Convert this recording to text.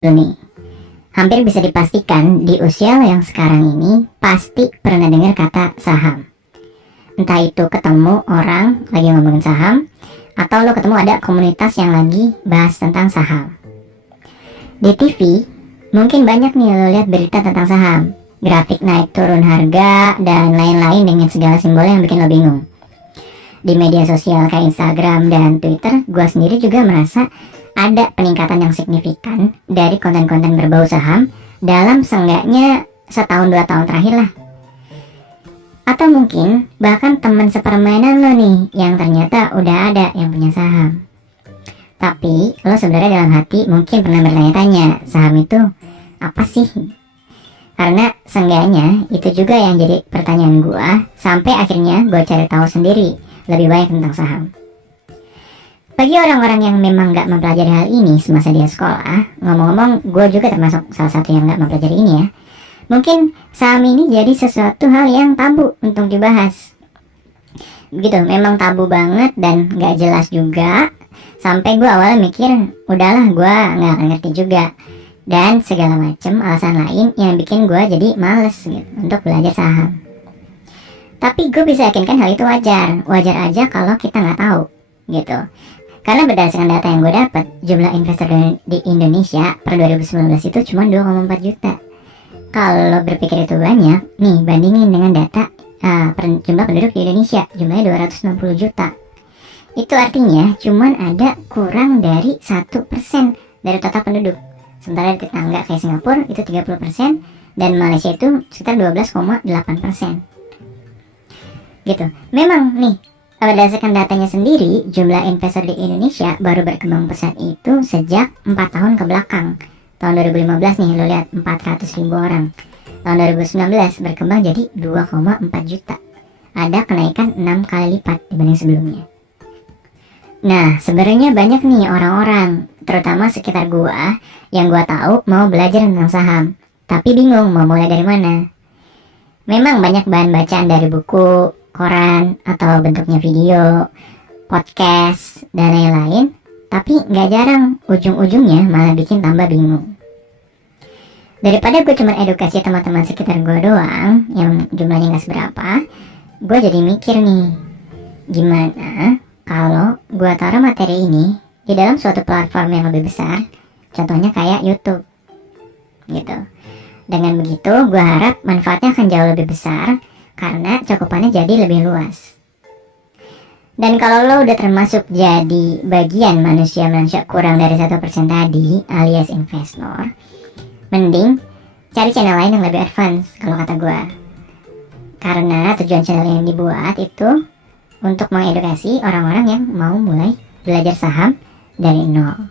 Nih, hampir bisa dipastikan di usia yang sekarang ini pasti pernah dengar kata saham. Entah itu ketemu orang lagi ngomongin saham, atau lo ketemu ada komunitas yang lagi bahas tentang saham. Di TV, mungkin banyak nih lo lihat berita tentang saham, grafik naik turun harga, dan lain-lain dengan segala simbol yang bikin lo bingung. Di media sosial kayak Instagram dan Twitter, gue sendiri juga merasa ada peningkatan yang signifikan dari konten-konten berbau saham dalam seenggaknya setahun 2 tahun terakhir lah. Atau mungkin bahkan teman sepermainan lo nih yang ternyata udah ada yang punya saham. Tapi lo sebenarnya dalam hati mungkin pernah bertanya-tanya, saham itu apa sih? Karena seenggaknya itu juga yang jadi pertanyaan gue, sampai akhirnya gue cari tahu sendiri lebih banyak tentang saham. Bagi orang-orang yang memang gak mempelajari hal ini semasa dia sekolah, ngomong-ngomong gue juga termasuk salah satu yang gak mempelajari ini ya, mungkin saham ini jadi sesuatu hal yang tabu untuk dibahas. Begitu, memang tabu banget dan gak jelas juga. Sampai gue awalnya mikir, udahlah gue gak akan ngerti juga, dan segala macam alasan lain yang bikin gue jadi males gitu untuk belajar saham. Tapi gue bisa yakinkan hal itu wajar aja kalau kita gak tahu gitu. Karena berdasarkan data yang gue dapat, jumlah investor di Indonesia per 2019 itu cuma 2,4 juta. Kalau berpikir itu banyak, nih bandingin dengan data jumlah penduduk di Indonesia, jumlahnya 260 juta. Itu artinya cuma ada kurang dari 1% dari total penduduk. Sementara di tetangga kayak Singapura itu 30%, dan Malaysia itu sekitar 12,8%. Gitu. Memang nih, berdasarkan datanya sendiri, jumlah investor di Indonesia baru berkembang pesat itu sejak 4 tahun ke belakang. Tahun 2015 nih, lo lihat 400 ribu orang. Tahun 2019 berkembang jadi 2,4 juta. Ada kenaikan 6 kali lipat dibanding sebelumnya. Nah, sebenarnya banyak nih orang-orang, terutama sekitar gua, yang gua tahu mau belajar tentang saham, tapi bingung mau mulai dari mana. Memang banyak bahan bacaan dari buku, koran, atau bentuknya video, podcast, dan lain-lain, tapi nggak jarang ujung-ujungnya malah bikin tambah bingung. Daripada gue cuma edukasi teman-teman sekitar gue doang yang jumlahnya nggak seberapa, gue jadi mikir nih, gimana kalau gue taruh materi ini di dalam suatu platform yang lebih besar, contohnya kayak YouTube gitu. Dengan begitu gue harap manfaatnya akan jauh lebih besar karena cakupannya jadi lebih luas. Dan kalau lo udah termasuk jadi bagian manusia-manusia kurang dari 1% tadi, alias investor, mending cari channel lain yang lebih advance kalau kata gue. Karena tujuan channel yang dibuat itu untuk mengedukasi orang-orang yang mau mulai belajar saham dari nol.